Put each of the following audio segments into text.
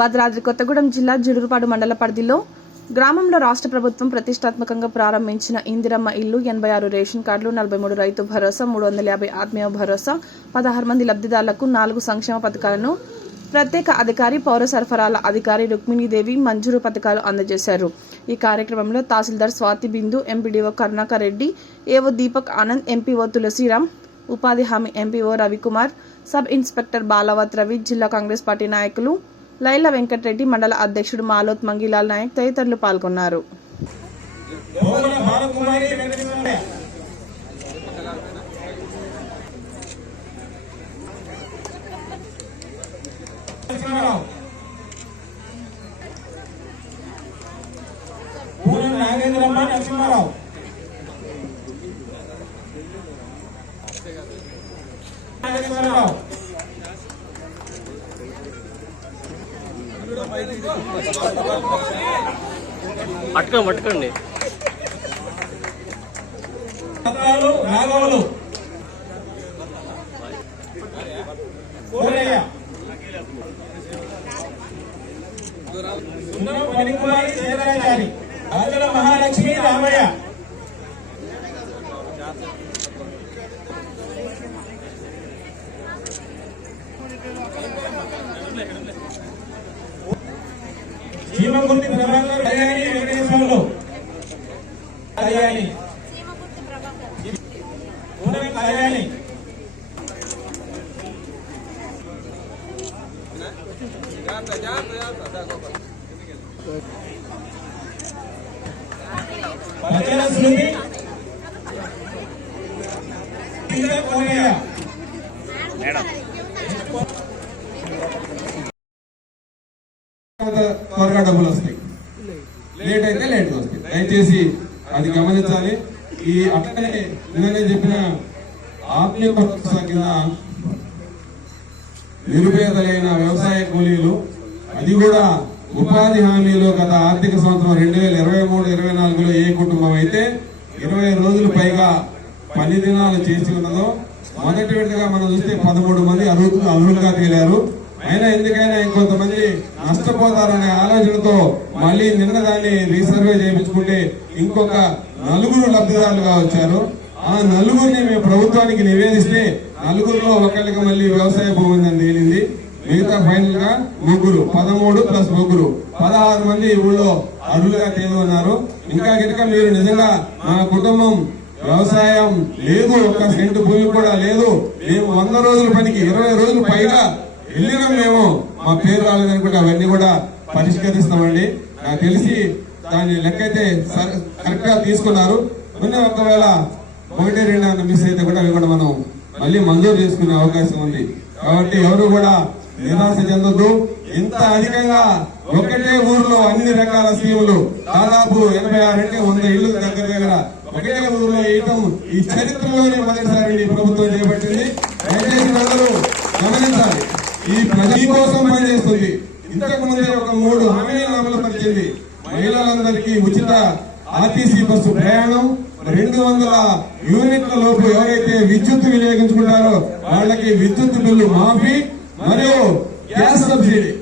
భద్రాద్రి కొత్తగూడెం జిల్లా జిలుగుపాడు మండల పరిధిలో గ్రామంలో రాష్ట్ర ప్రభుత్వం ప్రతిష్టాత్మకంగా ప్రారంభించిన ఇందిరమ్మ ఇల్లు ఎనభై ఆరు రేషన్ కార్డులు నలభై మూడు రైతు భరోసా మూడు వందల యాభై ఆత్మీయ భరోసా పదహారు మంది లబ్ధిదారులకు నాలుగు సంక్షేమ పథకాలను ప్రత్యేక అధికారి పౌర సరఫరాల అధికారి రుక్మిణీదేవి మంజూరు పథకాలు అందజేశారు. ఈ కార్యక్రమంలో tahsildar Swathi Bindu MPDO Karunakar Reddy AO Deepak Anand MPO Tulasiram ఉపాధి హామీ MPO Ravikumar sub inspector Balavath Ravi జిల్లా కాంగ్రెస్ పార్టీ నాయకులు లైల వెంకటరెడ్డి మండల అధ్యక్షుడు మాలోత్ మంగిలాల్ నాయక్ తదితరులు పాల్గొన్నారు. నరసింహారావు పూనం నాగేంద్రమ్మ నరసింహారావు నాగేశ్వరరావు పట్టుకోండి పట్టుకోండి. రాఘవులు మహాలక్ష్మి రామయ్య. జీవకుర్తి ప్రభాకర్ కళ్యాణి వెంకటేశ్వర్లు కళ్యాణి పూనం కళ్యాణి భజన శృతి పిల్ల కోనయ్య త్వరగా డబ్బులు వస్తాయి. లేట్ అయితే లేట్ వస్తాయి. దయచేసి అది గమనించాలి. ఈ అట్లనే నిన్ననే చెప్పిన ఆత్మీయ భరోసా కింద నిరుపేదలైన వ్యవసాయ కూలీలు అది కూడా ఉపాధి హామీలో గత ఆర్థిక సంవత్సరం రెండు వేల ఇరవై మూడు ఇరవై నాలుగులో ఏ కుటుంబం అయితే ఇరవై రోజులు పైగా పని దినాలు చేసి ఉన్నదో మొదటి విడతగా మనం చూస్తే పదమూడు మంది అర్హులు అర్హులుగా తేలారు. అయినా ఎందుకైనా ఇంకొంతమంది నష్టపోతారనే ఆలోచనతో మళ్ళీ నిన్న దాన్ని రీసర్వే చేయించుకుంటే ఇంకొక నలుగురు లబ్ధిదారులుగా వచ్చారు. ఆ నలుగురిని మేము ప్రభుత్వానికి నివేదిస్తే నలుగురిలో ఒకరికి మళ్ళీ వ్యవసాయ భూమి తేలింది. మిగతా ఫైనల్గా ముగ్గురు పదమూడు ప్లస్ ముగ్గురు పదహారు మంది ఊళ్ళో అరులుగా తేలి ఉన్నారు. ఇంకా గిటక మీరు నిజంగా మా కుటుంబం వ్యవసాయం లేదు ఒక్క సెంటు భూమి కూడా లేదు. మేము వంద రోజుల పనికి ఇరవై రోజులు పైగా వెళ్ళినాం మేము. మా పేరు రాలేదనుకుంటే అవన్నీ కూడా పరిష్కరిస్తామండి. నాకు తెలిసి దాని లెక్క అయితే కరెక్ట్గా తీసుకున్నారు. మొన్న ఒకవేళ ఒకటి రెండు అన్న మిస్ అయితే కూడా అవి కూడా మనం మళ్ళీ మంజూరు చేసుకునే అవకాశం ఉంది. కాబట్టి ఎవరు కూడా నిరాశ చెందొద్దు. ఇంత అధికంగా ఒకటే ఊర్లో అన్ని రకాల స్కీములు దాదాపు ఎనభై ఆరు అంటే వంద ఇళ్ళు దగ్గర దగ్గర ఒకటే ఊర్లో వేయటం ఈ చరిత్రలోనే మొదటిసారి ప్రభుత్వం చేపట్టింది. దయచేసి అందరూ గమనించాలి. ఈ ప్రజల కోసం పనిచేస్తుంది. ఇంతకు ముందే ఒక మూడు హామీలను అమలు పరిచింది మహిళలందరికీ ఉచిత ఆర్టీసీ బస్సు ప్రయాణం రెండు వందల యూనిట్ల లోపు ఎవరైతే విద్యుత్ వినియోగించుకుంటారో వాళ్ళకి విద్యుత్ బిల్లు మాఫీ మరియు గ్యాస్ సబ్సిడీ.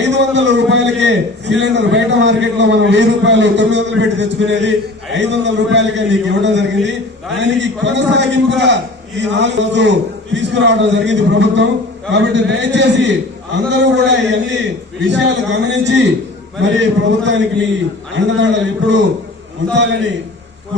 ఐదు వందల రూపాయలకే సిలిండర్ బయట మార్కెట్లో మనం వెయ్యి రూపాయలు తొమ్మిది వందలు పెట్టి తెచ్చుకునేది ఐదు వందల రూపాయలకే నీకు ఇవ్వడం జరిగింది. దానికి కొనసాగింపుగా ఈ నాలుగు రోజు తీసుకురావడం జరిగింది ప్రభుత్వం. కాబట్టి దయచేసి అందరూ కూడా ఇవన్నీ విషయాలు గమనించి మరి ప్రభుత్వానికి మీ అండదండలు ఎప్పుడు ఉండాలని